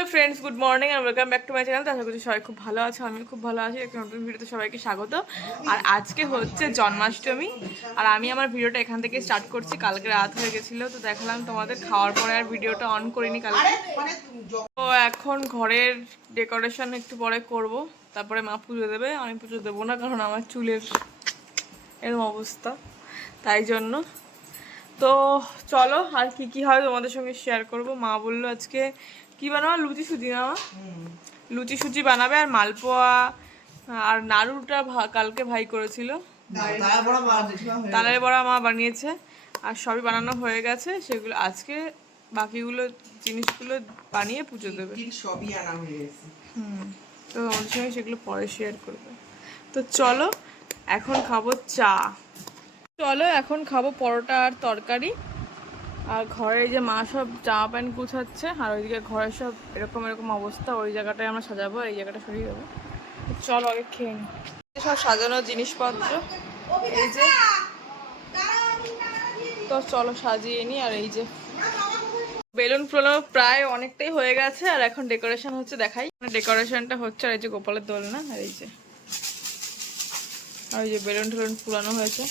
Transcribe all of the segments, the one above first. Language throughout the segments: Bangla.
Hello friends good morning R welcome back to my channel আশা করছি সবাই খুব ভালো আছে আমি খুব ভালো আছি। একটা নতুন ভিডিওতে সবাইকে স্বাগত। আর আজকে হচ্ছে জন্মাষ্টমী। আর আমি আমার ভিডিওটা এখান থেকে স্টার্ট করছি। কালকে রাত হয়ে গেছিল, তো দেখালাম তোমাদের খাওয়ার পরে আর ভিডিওটা অন করিনি কালকে। তো এখন ঘরের ডেকোরেশন একটু পরে করব। তারপরে মা পুজো দেবে, আমি পুজো দেবো না, কারণ আমার চুলের এরকম অবস্থা। তাই জন্য। তো চলো, আর কি কি হয় তোমাদের সঙ্গে শেয়ার করব? মা বলল আজকে কি বানাবো? লুচি সুজি না? লুচি সুজি বানাবে আর মালপোয়া আর নাড়ুটা কালকে ভাই করেছিল। তালের বড়া মা বানিয়েছে। আর সবই বানানো হয়ে গেছে। সেগুলো আজকে বাকিগুলো জিনিসগুলো বানিয়ে পুজো দেবে। সবই আনা হয়ে গেছে। হুম। তো আমাদের সঙ্গে সেগুলো পরে শেয়ার করবে। তো চলো এখন খাব চা। চলো এখন খাব পরোটা আর তরকারি। আর ঘরে যে মা সব জামা প্যান্ট গুছাচ্ছে, আর ওইদিকে ঘরের সব এরকম এরকম অবস্থা, ওই জায়গাটায় আমরা সাজাবো এই জায়গাটা সরিয়ে দেবো। চলো আগে খেয়ে এই সব সাজানো জিনিসপত্র, এই যে। তো চলো সাজিয়ে নিই আর এই যে বেলুন ফুলানো প্রায় অনেকটাই হয়ে গেছে, আর এখন ডেকোরেশন হচ্ছে দেখাই। ডেকোরেশনটা হচ্ছে আর এই যে গোপালের দোলনা, আর এই যে, আর এই যে বেলুন টেলুন ফুলানো হয়েছে।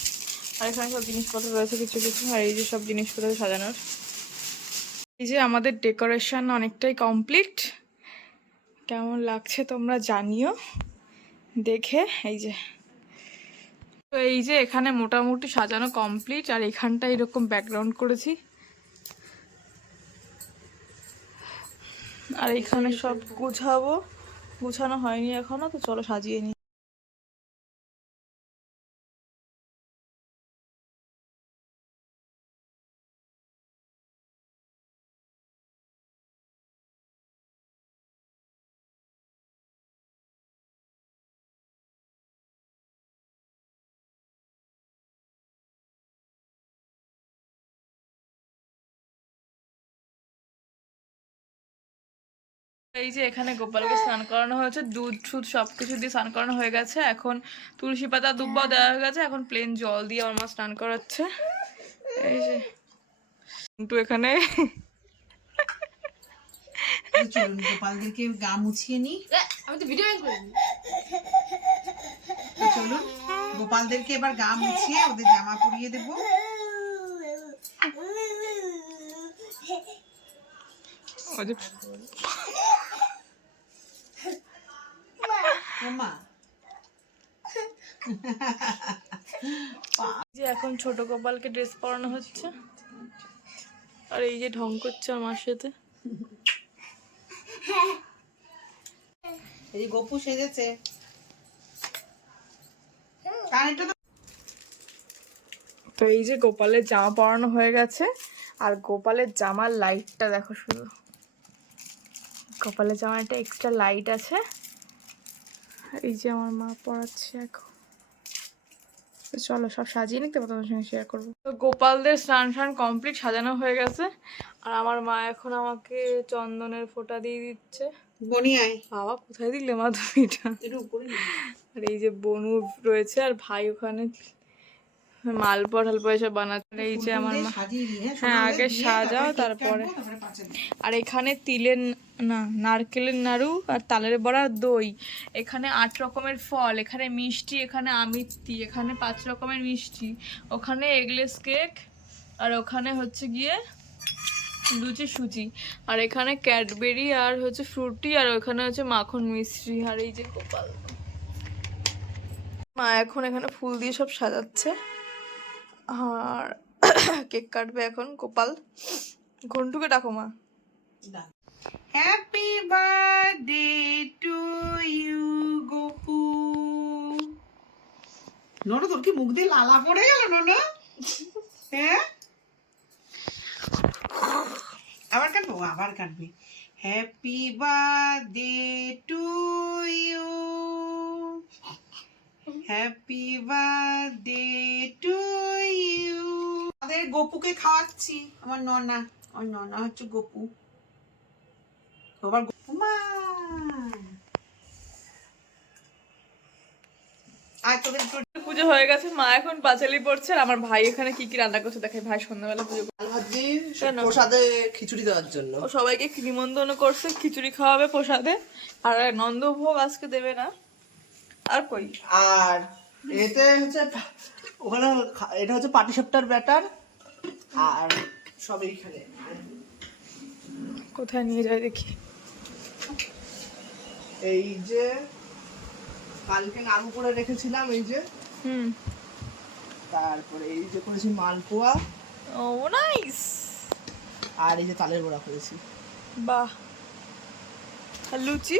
আর এখানে সব জিনিসপত্র রয়েছে, কিছু কিছু। আর এই যে সব জিনিসপত্র সাজানোর। এই যে আমাদের ডেকোরেশন অনেকটাই কমপ্লিট। কেমন লাগছে তোমরা জানিও। দেখে, এই যে। তো এই যে এখানে মোটামুটি সাজানো কমপ্লিট, আর এখানটা এরকম ব্যাকগ্রাউন্ড করেছি। আর এখানে সব গুছাবো। গুছানো হয়নি এখনও, তো চলো সাজিয়ে নিই এই যে এখানে গোপালকে স্নান করানো হয়েছে দুধ সুদ সবকিছু দিয়ে স্নান করানো হয়ে গেছে। এখন তুলসী পাতা দুব্বা দেওয়া হয়ে গেছে এখন প্লেন জল দিয়ে আমার মা স্নান করাচ্ছে। এই যে কিন্তু এখানে। চলুন গোপালদেরকে গা মুছিয়ে নি। আমি তো ভিডিও চলুন গোপালদেরকে এবার গা মুছিয়ে ওদের জামা পরিয়ে দেবো। ওই এই যে এখন ছোট গোপালকে ড্রেস পরানো হচ্ছে। আর এই যে ঢং করছে আমার সাথে। এই গপু সেজেছে। তো এই যে গোপালের জামা পরানো হয়ে গেছে। আর গোপালের জামার লাইটটা দেখো শুধু। গোপালের জামার একটা এক্সট্রা লাইট আছে। এই যে আমার মা পড়াচ্ছে এখন। চলো সব সাজিয়ে নিতে তোমার সঙ্গে শেয়ার করব। তো গোপালদের স্নান স্নান কমপ্লিট সাজানো হয়ে গেছে। আর আমার মা এখন আমাকে চন্দনের ফোঁটা দিয়ে দিচ্ছে। বনি আয়। বাবা কোথায় দিলে মা তুমি এটা? আর এই যে বনু রয়েছে আর ভাই ওখানে মালপোয়া টালপোয়া এসব বানাচ্ছে আর এই যে আমার মা। হ্যাঁ, আগে সাজাও, তারপরে। আর এখানে তিলের না নারকেলের নাড়ু আর তালের বড়া দই। এখানে আট রকমের ফল এখানে মিষ্টি এখানে আমিত্তি এখানে পাঁচ রকমের মিষ্টি। ওখানে এগলেস কেক আর ওখানে হচ্ছে গিয়ে লুচি সুজি। আর এখানে ক্যাডবেরি আর হচ্ছে ফ্রুটি আর ওখানে হচ্ছে মাখন মিষ্টি আর এই যে গোপাল। মা এখন এখানে ফুল দিয়ে সব সাজাচ্ছে। আর কেক কাটবে এখন, গোপাল। ঘন্টুকে ডাকো, মা। Happy birthday to you Gopu. ননো, তোর কি মুখ দিয়ে লালা পড়ে গেল, ননো? হ্যাঁ? আবার কাটবো? আবার কাটবি। Happy birthday to you happy birthday to you আমাদের গপুকে খাওয়াচ্ছি আমার ননা ননা হচ্ছে গপু। আবার গপু মা। পুজো হয়ে গেছে মা এখন পাঁচালি পড়ছে আর আমার ভাই এখানে কি কি রান্না করছে দেখে ভাই সন্ধ্যাবেলা পুজো প্রসাদে খিচুড়ি দেওয়ার জন্য। ও সবাইকে নিমন্ত্রণ করছে খিচুড়ি খাওয়াবে প্রসাদে। আর নন্দভোগ আজকে দেবে না। আর কই? আর এতে হচ্ছে ওখানে এটা হচ্ছে পাটি সাপটার ব্যাটার আর সব এইখানে। কোথায় নিয়ে যায় দেখি। এই যে কালকে নাড়ু করে রেখেছিলাম এই যে। হুম। তারপরে এই যে করেছি মালপোয়া। ও নাইস। আর এই যে তালের বড়া করেছি। বাহ। আর লুচি?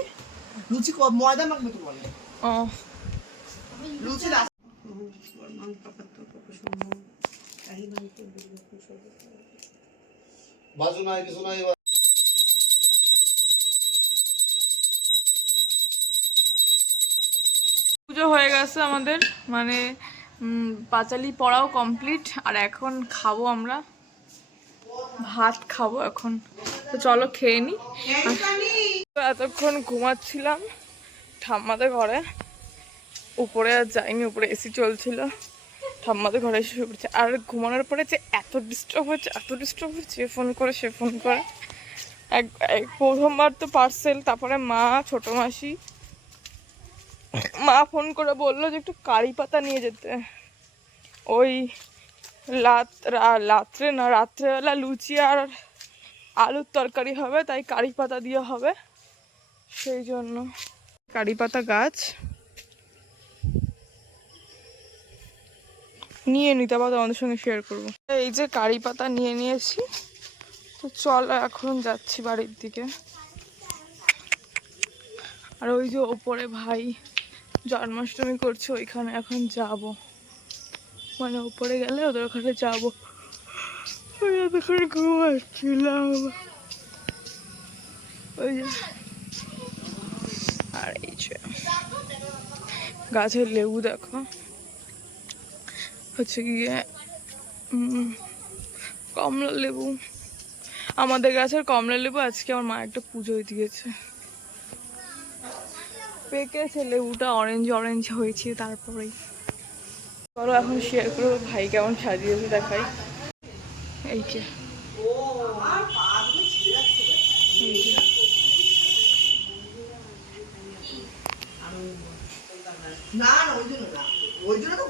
লুচি ময়দা মাখবে তো বলে। ও। পুজো হয়ে গেছে আমাদের মানে পাঁচালি পড়াও কমপ্লিট আর এখন খাব আমরা। ভাত খাব এখন। তো চলো খেয়ে নি। এতক্ষণ ঘুমাচ্ছিলাম। ঠাম্মাদের ঘরে। উপরে আর যাইনি, উপরে এসি চলছিল। ঠাম্মাদের ঘরে এসে শুয়ে পড়েছে। আর ঘুমানোর পরে যে এত ডিস্টার্ব হচ্ছে এত ডিস্টার্ব হচ্ছে ফোন করে, সে ফোন করে। এক প্রথমবার তো পার্সেল তারপরে মা, ছোট মাসি। মা ফোন করে বলল যে একটু কারি পাতা নিয়ে যেতে। ওই রা- রাত্রে না, রাত্রেবেলা লুচি আর আলুর তরকারি হবে, তাই কারি পাতা দিয়ে হবে। সেই জন্য কারি পাতা গাছ। নিয়ে নিতে আবার তোমাদের সঙ্গে শেয়ার করব। এই যে কারি পাতা নিয়ে নিয়েছি, তো চলো এখন যাচ্ছি বাড়ির দিকে। আর ওই যে ওপরে ভাই জন্মাষ্টমী করছে, ওইখানে এখন যাব। মানে উপরে গেলে ওদের ওখানে যাব। ওই এতক্ষণ ঘুমাচ্ছিলাম। ওই যে আর এই যে গাছের লেবু দেখো। হচ্ছে গিয়ে কমলা লেবু। আমাদের গাছের কমলা লেবু আজকে আমার মা একটা পুজোয় দিয়েছে। পেকেছে লেবুটা অরেঞ্জ অরেঞ্জ হয়েছে তারপরেই চলো এখন শেয়ার করব ভাই কেমন সাজিয়েছে দেখাই। এই যে এই যে। না না ওই জন্য না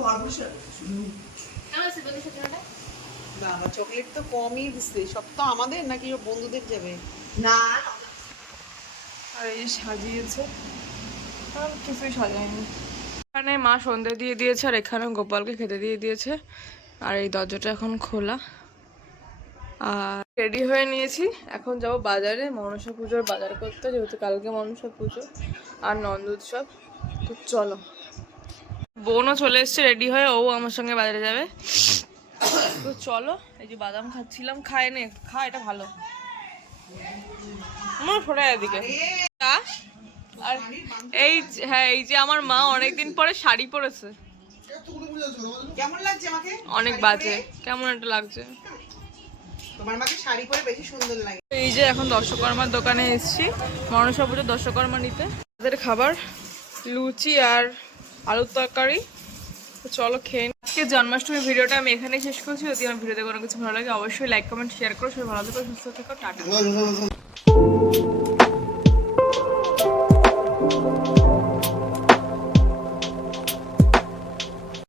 বাবা চকলেট তো কমই দিচ্ছে। সব তো আমাদের নাকি সব বন্ধুদের যাবে? না। আর এই সাজিয়েছে। আর কিছুই সাজায়নি। এখানে মা সন্ধে দিয়ে দিয়েছে আর এখানে গোপালকে খেতে দিয়ে দিয়েছে। আর এই দরজাটা এখন খোলা। আর রেডি হয়ে নিয়েছি। এখন যাব বাজারে। মনসা পুজোর বাজার করতে যেহেতু কালকে মনসা পুজো আর নন্দ উৎসব। তো চলো। বোনও চলে এসছে রেডি হয়ে ও আমার সঙ্গে বাজারে যাবে। তো চলো এই যে বাদাম খাচ্ছিলাম খায় নে খা এটা ভালো। আমার ফোটা এদিকে। আর এই হ্যাঁ এই যে আমার মা অনেকদিন পরে শাড়ি পরেছে। কেমন লাগছে আমাকে? অনেক বাজে। কেমন একটা লাগছে। তোমার মাকে শাড়ি পরে বেশি সুন্দর লাগে। এই যে এখন দর্শকর্মার দোকানে এসেছি। মনসা পুজো দর্শকর্মা নিতে। তাদের খাবার লুচি আর আলুর তরকারি। চলো খেয়ে। আজকে জন্মাষ্টমী ভিডিওটা আমি এখানে শেষ করছি। যদি আমার ভিডিওতে কোনো কিছু ভালো লাগে, অবশ্যই লাইক কমেন্ট শেয়ার করো। সবাই ভালো থেকো, সুস্থ থেকো, টাটা।